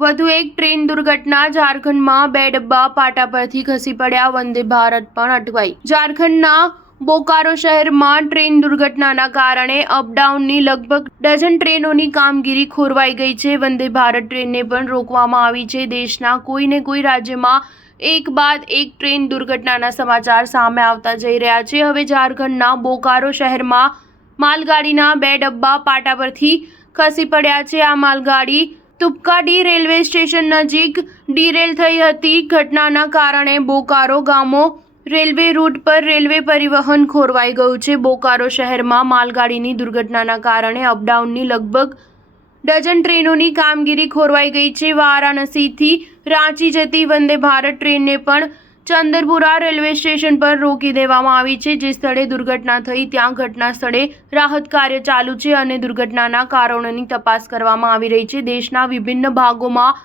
વધુ એક ટ્રેન દુર્ઘટના ઝારખંડમાં 2 ડબ્બા પાટા પરથી ખસી પડ્યા, વંદે ભારત પણ અટવાઈ। ઝારખંડના બોકારો શહેરમાં ટ્રેન દુર્ઘટનાના કારણે અપડાઉનની લગભગ ડઝન ટ્રેનોની કામગીરી ખોરવાઈ ગઈ છે। વંદે ભારત ટ્રેનને પણ રોકવામાં આવી છે। દેશના કોઈને કોઈ રાજ્યમાં એક બાદ એક ટ્રેન દુર્ઘટનાના સમાચાર સામે આવતા જઈ રહ્યા છે। હવે ઝારખંડના બોકારો શહેરમાં માલગાડીના 2 ડબ્બા પાટા પરથી ખસી પડ્યા છે। આ માલગાડી તુપકાડી રેલવે સ્ટેશન નજીક ડીરેલ થઈ હતી। ઘટનાના કારણે બોકારો ગામો રેલવે રૂટ પર રેલવે પરિવહન ખોરવાઈ ગયું છે। બોકારો શહેરમાં માલગાડીની દુર્ઘટનાના કારણે અપડાઉનની લગભગ ડઝન ટ્રેનોની કામગીરી ખોરવાઈ ગઈ છે। વારાણસીથી રાંચી જતી વંદે ભારત ટ્રેનને પણ ચંદરપુરા રેલવે સ્ટેશન પર રોકી દેવામાં આવી છે। જે સ્થળે દુર્ઘટના થઈ ત્યાં ઘટના સ્થળે રાહત કાર્ય ચાલુ છે અને દુર્ઘટનાના કારણોની તપાસ કરવામાં આવી રહી છે। દેશના વિભિન્ન ભાગોમાં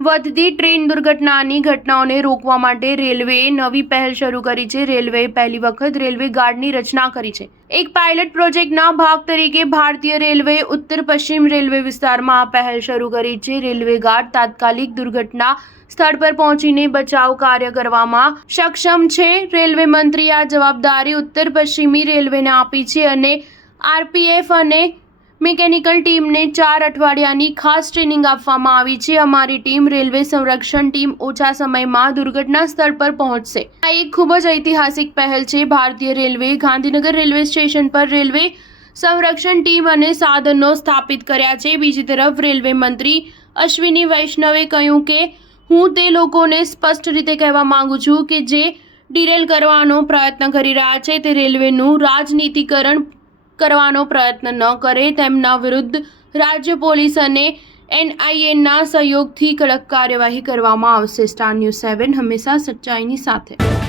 વધતી ટ્રેન દુર્ઘટનાની ઘટનાઓને રોકવા માટે રેલવેએ નવી પહેલ શરૂ કરી છે। રેલવેએ પહેલી વખત રેલવે ગાર્ડની રચના કરી છે। એક પાયલટ પ્રોજેક્ટના ભાગ તરીકે ભારતીય રેલવેએ ઉત્તર પશ્ચિમ રેલવે વિસ્તારમાં આ પહેલ શરૂ કરી છે। રેલવે ગાર્ડ તાત્કાલિક દુર્ઘટના સ્થળ પર પહોંચીને બચાવ કાર્ય કરવામાં સક્ષમ છે। રેલવે મંત્રી આ જવાબદારી ઉત્તર પશ્ચિમી રેલવેને આપી છે અને આરપીએફ અને મિકેનિકલ ટીમને 4 અઠવાડિયાની ખાસ ટ્રેનિંગ આપવામાં આવી છે। અમારી ટીમ રેલવે સંરક્ષણ ટીમ ઓછા સમયમાં દુર્ઘટના સ્થળ પર પહોંચશે। આ એક ખૂબ જ ઐતિહાસિક પહેલ છે। ભારતીય રેલવે ગાંધીનગર રેલવે સ્ટેશન પર રેલવે સંરક્ષણ ટીમ અને સાધનો સ્થાપિત કર્યા છે। બીજી તરફ રેલવે મંત્રી અશ્વિની વૈષ્ણવે કહ્યું કે હું તે લોકોને સ્પષ્ટ રીતે કહેવા માંગુ છું કે જે ડિરેલ કરવાનો પ્રયત્ન કરી રહ્યા છે તે રેલવેનું રાજનીતિકરણ કરવાનો પ્રયત્ન ન કરે। તેમના વિરુદ્ધ રાજ્ય પોલીસ અને NIAના સહયોગથી કડક કાર્યવાહી કરવામાં આવશે। સ્ટાર ન્યૂઝ 7 હંમેશા સચ્ચાઈની સાથે।